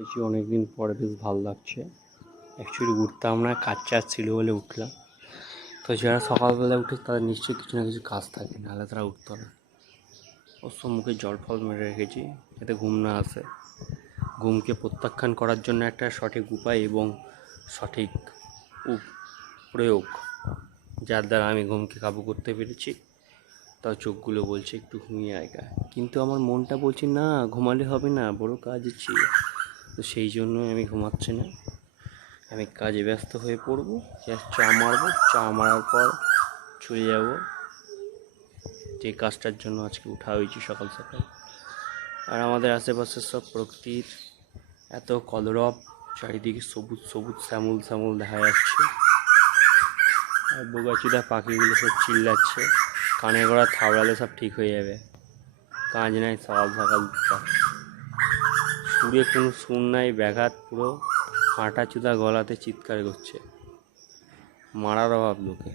উঠেছি অনেকদিন পরে বেশ ভালো লাগছে। অ্যাকচুয়ালি উঠতাম না, কাজ চাষ ছিল বলে উঠলাম। তো যারা সকালবেলা উঠে তাদের নিশ্চয়ই কিছু না কিছু কাজ থাকে, নাহলে তারা উঠতো না। অবশ্য মুখে জল ফল মেরে রেখেছি, যাতে ঘুম না আসে। ঘুমকে প্রত্যাখ্যান করার জন্য একটা সঠিক উপায় এবং সঠিক প্রয়োগ, যার দ্বারা আমি ঘুমকে কাবু করতে পেরেছি। তাও চোখগুলো বলছে, একটু ঘুমিয়ে আয়গা কিন্তু আমার মনটা বলছে, না, ঘুমালে হবে না, বড় কাজ আছে। তো সেই জন্যই আমি ঘুমাচ্ছি না। আমি কাজে ব্যস্ত হয়ে পড়ব। জাস্ট চা মারবো। চা মারার পর চলে যাব। যে কাজটার জন্য আজকে উঠা হয়েছি সকাল সকাল। আর আমাদের আশেপাশের সব প্রকৃতির এত কলরব, চারিদিকে সবুজ সবুজ, শ্যামল শ্যামল দেখা যাচ্ছে। আর বোগাচুদা পাখিগুলো সব চিল্লাচ্ছে। কানে গোড়া থাবড়ালে সব ঠিক হয়ে যাবে। কাজ নাই, সকাল সকাল। সুরে কোনো সুর নাই ব্যাঘাত পুরো হাঁটা চুদা গলাতে চিৎকার করছে। মারার অভাব লোকে